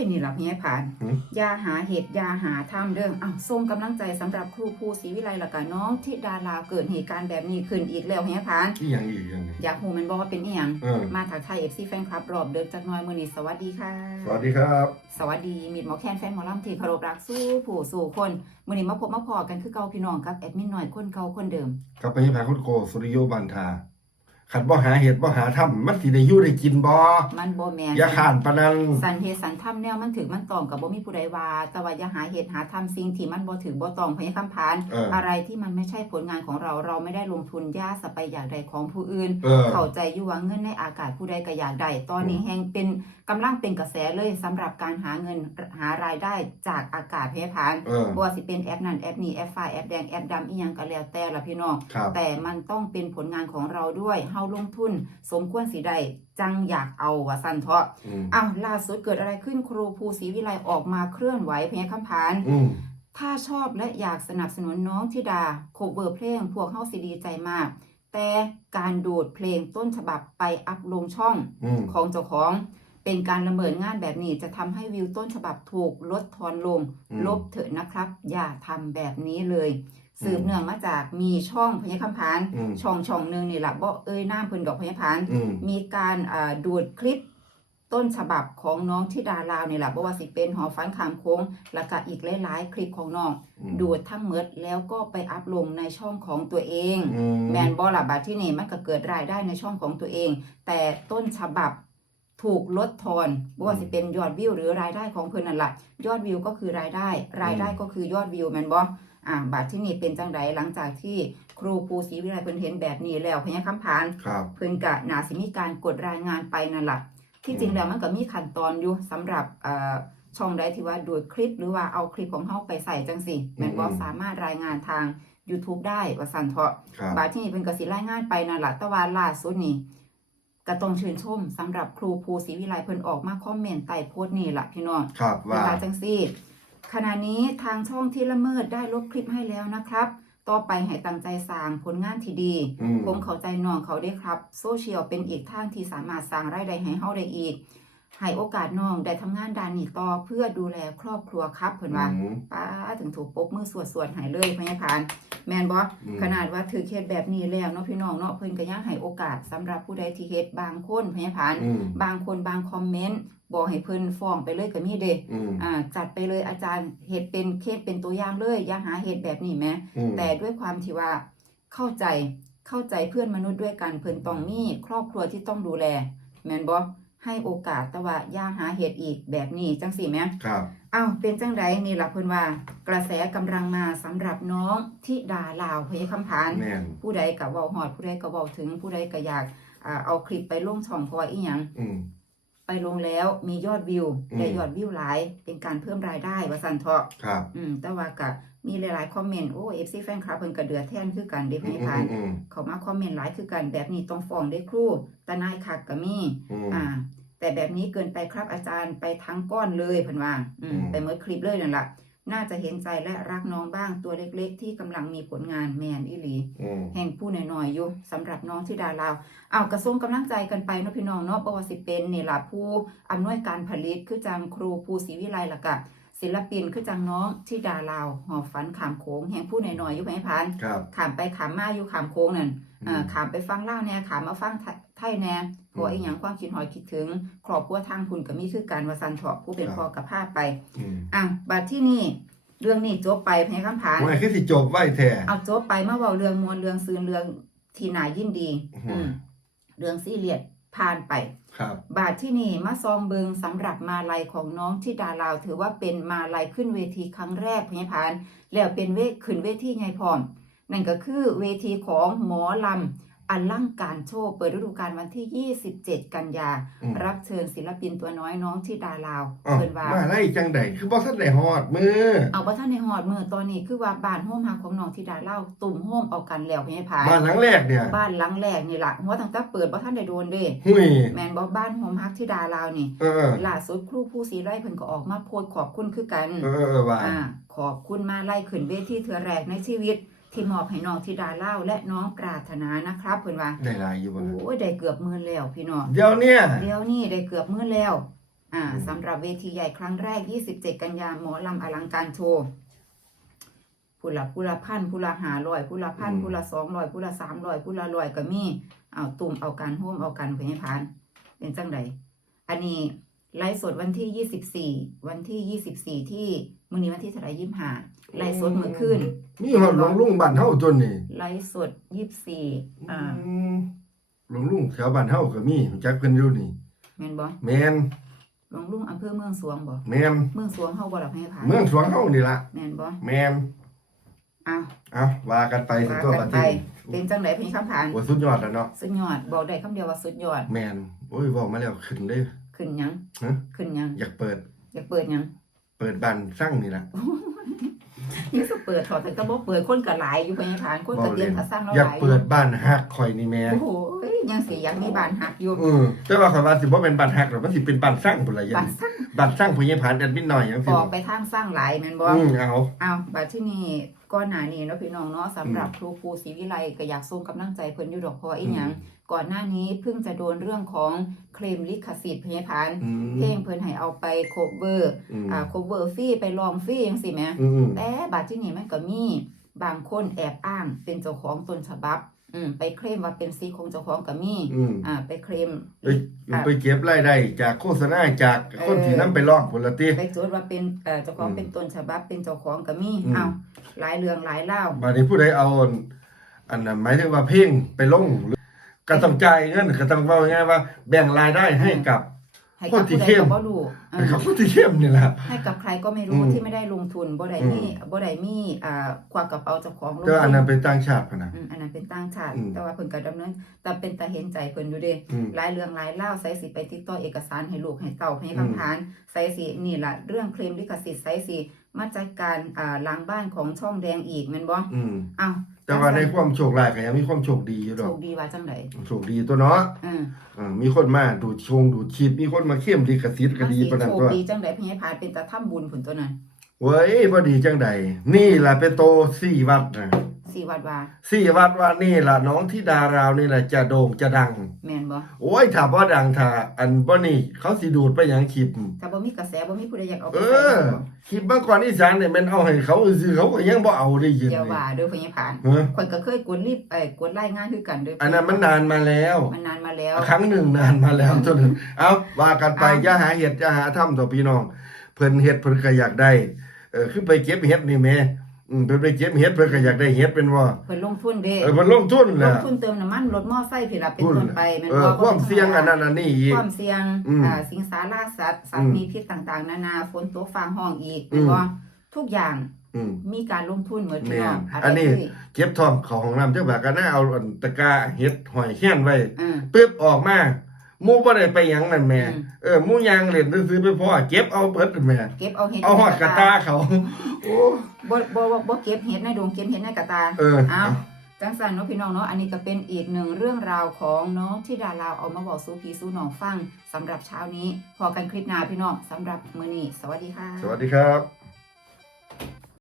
ยนี่ล่ะพี่ให้ผ่านหืมอยาหาเหตุอยาหาทำเด้ออ้าวส่งกำลังใจสำหรับครูภูศรีวิไลและก็น้องที่ดาราเกิดเหตุการณ์แบบนี้ขึ้นอีกแล้วพี่ให้ผ่านอีหยังอีกอย่างหนึงอยากหูแมันบอกว่าเป็นอีหยังเออมาถักไทาย FC แฟนคลับรอบเดินจากหน้อยมือนี้สวัสดีค่ะ สวัสดีครับ สวัสดีมิดหมอแคนแฟนหมอลำที่เคารพรักสู้ผู้สู่คนมือนี้มาพบมาพอกันคือเก่าพี่น้องกับแอดมินหน่อยคนเก่าคนเดิมกับพญาพาคุณโกสุริโยบันทา ขัดบ่หาเห็ดบ่หาถ้ำมันสิได้อยู่ได้กินบ่มันบ่แมนอย่าขานปานนั้นสันเหตุสันทำแนวมันถึงมันตองกับบ่มีผู้ใดว่า แต่ว่าอย่าหาเหตุหาทำสิ่งที่มันบ่ถึงบ่ตองพยาคำพาน เออ อะไรที่มันไม่ใช่ผลงานของเราเราไม่ได้ลงทุนย่าสไปอยากใดของผู้อื่น เออ เข้าใจอยู่ว่าเงินในอากาศผู้ใดก็อยากได้ตอนนี้แฮงเป็นกำลังเป็นกระแสเลยสำหรับการหาเงินหารายได้จากอากาศพยาพานเออ บ่ว่าสิเป็นแอปนั้นแอปนี้แอปฟ้าแอปแดงแอปดำอีหยังก็แล้วแต่ละพี่น้อง ครับ แต่มันต้องเป็นผลงานของเราด้วย เฮาลงทุน สมควรสิได้จังอยากเอาว่าสั่นเถาะอืมอ้าวล่าสุดเกิดอะไรขึ้นครูภูศรีวิไลออกมาเคลื่อนไหวเพยคำพานอืมถ้าชอบและอยากสนับสนุนน้องธิดาโคเวอร์เพลงพวกเฮาสิดีใจมาก แต่การดูดเพลงต้นฉบับไปอัพลงช่องอืมของเจ้าของเป็นการละเมิดงานแบบนี้จะทำให้วิวต้นฉบับถูกลดทอนลงอืมลบเถอะนะครับ อย่าทำแบบนี้เลย สืบเนื่องมาจากมีช่องพญาคำพานอืมช่องช่องหนึ่งนี่แหละบ่เอ้ยน้าเพิ่นดอกพญาพาน อืม มีการอ่าดูดคลิปต้นฉบับของน้องที่ดาลาวนี่แหละบ่ว่าสิเป็นหอฟันขามโค้งแล้วก็อีกหลายๆ คลิปของน้อง อืมดูดทั้งหมดแล้วก็ไปอัพลงในช่องของตัวเอง อืม แมนบอล่ะบัดที่นี่มันก็เกิดรายได้ในช่องของตัวเอง แต่ต้นฉบับถูกลดทอนบ่ว่าสิเป็นยอดวิวหรือรายได้ของเพิ่นนั่นแหละยอดวิวก็คือรายได้ รายได้ก็คือยอดวิวแมนบอ อ่าบัดที่นี่เป็นจังไดหลังจากที่ครูภูศรีวิไลเพิ่นเห็นแบบนี้แล้วพญาคำพานครับ เพิ่นกะน่าสิมีการกดรายงานไปนั่นแหละที่จริงแล้วมันก็มีขั้นตอนอยู่สำหรับเอ่อช่องใดที่ว่าดูดคลิปหรือว่าเอาคลิปของเฮาไปใส่จังสิแม่นบ่สามารถรายงานทาง YouTube ได้ว่าสั่นเถาะ ครับ บาดที่นี่เพิ่นก็สิรายงานไปนั่นล่ะแต่ว่าล่าสุดนี่ก็ต้องชื่นชมสำหรับครูภูศรีวิไลเพิ่นออกมาคอมเมนต์ใต้โพสต์นี่ล่ะพี่น้องครับเวว่าลาจังซี่ ขณะนี้ทางช่องที่ละเมิดได้ลบคลิปให้แล้วนะครับ ต่อไปให้ตั้งใจสร้างผลงานที่ดี อืม ผมเข้าใจน้องเขาได้ครับ โซเชียลเป็นอีกทางที่สามารถสร้างรายได้ให้เฮาได้อีก ให้โอกาสน้องได้ทำงานด้านนี้ต่อเพื่อดูแลครอบครัวครับเพิ่นว่า อืม ป้าถึงถูกปรบมือสวดสวดๆใหายเลยพญาพานแม่นบ่อืม ขนาดว่าถือเคสแบบนี้แล้วเนาะพี่น้องเนาะเพิ่นก็ยังให้โอกาสสำหรับผู้ใดที่เฮ็ดบางคนพญาพานอืมบางคนบางคอมเมนต์บอกให้เพิ่นฟ้องไปเลยก็มีเด้อืมอ่าจัดไปเลยอาจารย์เฮ็ดเป็นเคสเป็นตัวอย่างเลยอย่าหาเฮ็ดแบบนี้แหม อืม แต่ด้วยความที่ว่าเข้าใจเข้าใจเพื่อนมนุษย์ด้วยกันเพิ่นต้องมีครอบครัวที่ต้องดูแล แม่นบ่ ให้โอกาสแต่ว่าอย่าหาเหตุอีกแบบนี้จังสี่แหม่ครับอ้าวเป็นจังไดนี่ล่ะเพิ่นว่า กระแสกำลังมาสำหรับน้องที่ดาลาวเพยคำพานแม่นผู้ใดก็เว้าฮอด ผู้ใดก็เว้าถึงผู้ใดก็อยากอ่าเอาคลิปไปลงช่องเพราะว่าอีหยังอืมไปลงแล้วมียอดวิวอืมได้ยอดวิวหลาย เป็นการเพิ่มรายได้ว่าซั่นเถาะครับ อืมแต่ว่าก็ มีหลายๆคอมเมนต์โอ้เอฟซีแฟนคลับเพิ่นก็เดือดแทนคือกันเด้อืพี่มพานอืมเขามาคอมเมนต์หลายคือกันแบบนี้ต้องฟ้องได้ครูตานายคักก็มีอืมอ่า แต่แบบนี้เกินไปครับอาจารย์ไปทั้งก้อนเลยเพิ่นว่าอืมอืมไปเมื่อคลิปเลยนั่นล่ะน่าจะเห็นใจและรักน้องบ้างตัวเล็กๆ ที่กำลังมีผลงานแมนอีหลีอืมแห่งผู้น้อยๆอยู่สำหรับน้องที่ดาลาวอ้าวกระทรวงกำลังใจกันไปเนาะพี่น้องเนาะบ่ว่าสิเป็นนี่ล่ะผู้อำนวยการผลิตคือจังครูภูศรีวิไลล่ะกะ ศิลปินคือจังน้องที่ดาลาวหอบฝันขามโค้งแห่งผู้น้อยๆอยู่ไหมพันครับ ขามไปขามมาอยู่ขามโค้งนั่นอ่าขามไปฟังเล่าวแหน่ขามมาฟังไทไทยแหน่เพราะว่าอีหยังความคิดหอยคิดถึงครอบครัวทางคุณก็มีคือการว่าซันเถาะผู้เป็นพ่อกับภาพไปอืมอะบัดที่นี่เรื่องนี้จบไปพญาคำผานว่าคือสิจบไว้แท้เอาจบไปมาเว้าเรื่องมวลเรื่องซืนเรื่องที่น่ายินดีอือฮึอืมเรื่องซีเรียส ผ่านไปครับบาทที่นี่มาซองเบิงสำหรับมาลัยของน้องที่ดาลาว ถือว่าเป็นมาลัยขึ้นเวทีครั้งแรกพญพานแล้วเป็นเวทขึ้นเวทีไงพร้อมนั่นก็คือเวทีของหมอลำ อลังการโชว์เปิดฤดูกาลวันที่ 27 กันยา อืม รับเชิญศิลปินตัวน้อยน้องที่ดาลาวอ้าวเพิ่นว่า มาไล่จังไดคือบ่ทันได้ฮอดมือเอาว่าท่านในหอดมือตอนนี้คือว่าบ้านโฮมฮักของน้องที่ดาลาวตุ่มโฮมเอากันแล้วพญพานบ้านหลังแรกเนี่ยบ้านหลังแรกนี่ล่ะหัวตั้งแต่เปิดบ่ท่านได้โดนเด้หุยแมนบอกบ้านโฮมฮักที่ดาลาวนี่เออล่าสุดครูผู้สีไร่เพิ่นก็ออกมาโพสต์ขอบคุณคือกันเออเออเออว่าอ่า ขอบคุณมาไล่ขึ้นเวทีเทือแรกในชีวิต ที่มอบให้น้องธิดาเล่าและน้องปรารถนานะครับเพิ่นว่าได้หลายอยู่บ่โอ้ยได้เกือบหมื่นแล้วพี่น้องเดี๋ยวเนี่ย เดี๋ยวนี้ได้เกือบหมื่นแล้ว อ่าอืม สำหรับเวทีใหญ่ครั้งแรก 27 กันยาหมอลำอลังการโชว์ผู้ละผู้ละพันผู้ละหาลอยผู้ละพันผู้ละสองลอยผู้ละสามลอยผู้ละลอยก็มีเอาตุ่มเอาการโฮมเอาการพยาพาน เป็นจังไดอันนี้ไลฟ์สดวันที่ 24 วันที่ 24 ที่ มื้อนี้วันที่เท่าไหร่ยี่ห้าไลฟ์สดมื้อคืนมีหอดหลวงลุงบ้านเฮาจนนี่ไลฟ์สด24อ่าอืมหลวงลุงแถวบ้านเฮาก็มีรู้จักเพิ่นอยู่นี่แม่นบ่แม่นหลวงลุงอำเภอเมืองสวงบ่แม่นเมืองสวงเฮาบ่ล่ะพยาพานเมืองสวงเฮานี่ล่ะแม่นบ่แม่นอ้าวเอาว่ากันไปสิว่าตัวกับันดไปนี้เป็นจังไดพยาพานโอ้สุดยอดแล้วเนาะสุดยอดบอกได้คำเดียวว่าสุดยอดแม่นโอ้ยเว้ามาแล้วขึ้นเด้อขึ้นหยังฮะขึ้นหยังอยากเปิดอยากเปิดหยัง เปิดบ้านสร้างนี่ล่ะยังสิเปิดถอดแต่ก็บ่เปิดคนก็หลายอยู่พยาพานคนก็เตรียมถ้าสร้างเราอยากหลายอเปิยู่ดบ้านฮักข่อยนี่แม่โอ้โหยังสิอยากมีบ้านหักอยู่เออแต่ว่าข่อยว่าสิบ่เป็นบ้านฮักหรอกมันสิเป็นบ้านสร้างพุ่นล่ะยับ้างนสร้างบ้านสร้างผู้ใหญ่ผานแอดมินหน่อยจังอซี่อกไปทางสร้างหลายแม่นบ่อืมเอาอ้าวบัดที่นี่ ก่อนหน้านี้เนาะพี่น้องเนาะสำหรับครูครูศรีวิไลก็อยากส่งกำลังใจเพิ่นอยู่ดอกเพราะว่าอีหยังก่อนหน้านี้เพิ่งจะโดนเรื่องของเคลมลิขสิทธิ์พยาพานอืมเพลงเพิ่นให้เอาไปโคเวอร์อืมอ่าโคเวอร์ฟรีไปลองฟรีจังซี่แหมอืมแต่บัดที่นี่มันก็มีบางคนแอบอ้างเป็นเจ้าของต้นฉบับ อืมไปเคลมว่าเป็นซีของเจ้าของก็มีอืมอ่า ไปเคลม ไปไปเก็บรายได้จากโฆษณาจากคนที่นำไปลอกพุ่นละติ ไปโจทย์ว่าเป็นเอ่อเจ้าของอืมเป็นต้นฉบับเป็นเจ้าของก็มีอืม เอาหลายเรื่องหลายเล่าวบัดนี้ผู้ใดเอาอันนั้นหมายถึงว่าเพลงไปลงหรือก็ต้องจ่ายเงินก็ต้องเว้าง่ายๆว่า แบ่งรายได้ให้กับ ให้คกับนที่ผู้ใดเข้มก็บ่รู้เอให้อกับคนที่เข้มนี่แหละ ให้กับใครก็ไม่อืรู้มที่ไม่ได้ลงทุนบ่ได้มีอืม บ่ได้มีอ่าความกับเอาเจ้าของลงก็ทุอันนั้นเป็นต่างชาติพะนะ อืมอันนั้นเป็นต่างชาติ อืม แต่ว่าเพิ่นก็ดำเนินแต่เป็นตาเห็นใจเพิ่นอยู่เด้ อืม หลายเรื่องหลายเล่าวใส่สิไปติดต่อเอกสารให้ลูกให้เต่าให้อืมคำพานใส่สินี่ล่ะเรื่องเคลมลิขสิทธิ์ใส่สิมาจัดการอ่าล้างบ้านของช่องแดงอีกแม่นบ่อืม อ้าว แต่ว่าในความโชคร้ายก็ยังมีความโชคดีอยู่ดโชอกคดีว่าจังไดโชคดีตัวเนาะอืมอ่ามีคนมาดูดชงดูดชีพมีคนมาเข้มลิขสิทธิ์ก็ดีปานนั้นโชตัวคดีจังไดพญาพานเป็นตาถ้ำบุญผุนตัวนั้นเว้ยบ่ดีจังใดนี่ล่ะเป็นโตสี่วัดนะ สี่วัดว่าสี่วัดว่านี่ล่ะน้องที่ดาราวนี่ล่ะจะโด่งจะดัง แม่นบ่โอ้ยถ้าบ่ดังถ้าอันบ่นี่ เขาสิดูดไปหยังคลิป ถ้าบ่มีกระแสบ่มีผู้ใดอยากเอาไปเอใส่อคลิปบางก่อนอีสานเนี่ยแมันเอาให้เขาซื้อเขาก็ยังบ่เอาได้ยินเดี๋ยวเลยว่าเด้อพญาพานเออข่อยก็เคยกดรีบเอ้ยกดรายงานคือกันเด้ออันนั้นมันนานมาแล้ว มันนานมาแล้ว ครั้งหนึ่งนานมาแล้วจนถึงเอาว่ากันไปเอาอย่าหาเห็ดอย่าหาถ้ำต่อพี่น้อง เพิ่นเฮ็ดเพิ่นก็อยากได้เออคือไปเก็บเห็ดนี่แหม่ อืมเพิ่นไปเก็บเห็ดเพิ่นก็อยากได้เห็ดเป็นว่าเพิ่นลงทุนเด้เออเพิ่นลงทุนลแหละงทุนเติมน้ำมันรถมอไซค์ผิดละเป็นพูดต้นไปแม่นเออบ่ความเสี่ยงอันนั้นอันนี้อีก ความเสี่ยงอืมอ่าสิงสาราสัตว์สัตอืว์มมีพิษต่างๆ นานาฝนตกฟ้าห้องอีกอืแม่นมบ่ทุกอย่างอืม มีการลงทุนเหมือนพี่น้องแม่นอะไรอันนี้ที่เก็บทองของของน้ำเจ้าบ่าก็น่าเอาอันตะกร้าเห็ดหอยแค้นไว้อืมปึ๊บออกมาห มู่บ่ได้ไปหยังนั่นแหม่ อืม เออหมู่ยางเล่นซื้อๆไปพอเก็บเอาเบิดนั่นแหม่ เก็บเอาเห็ดเอาหอดกระตาเขา โอ้ บ่บ่บ่บ่เก็บเห็ดในดงเก็บเห็ดในกระตา เออเอาจังสันเนาะพี่น้องเนาะอันนี้ก็เป็นอีกหนึ่งเรื่องราวของน้องที่ดาราเอามาบอกสู่พี่สู่น้องฟังสำหรับเช้านี้ พอกันคลิปหน้าพี่น้องสำหรับมื้อนี้สวัสดีค่ะ สวัสดีครับ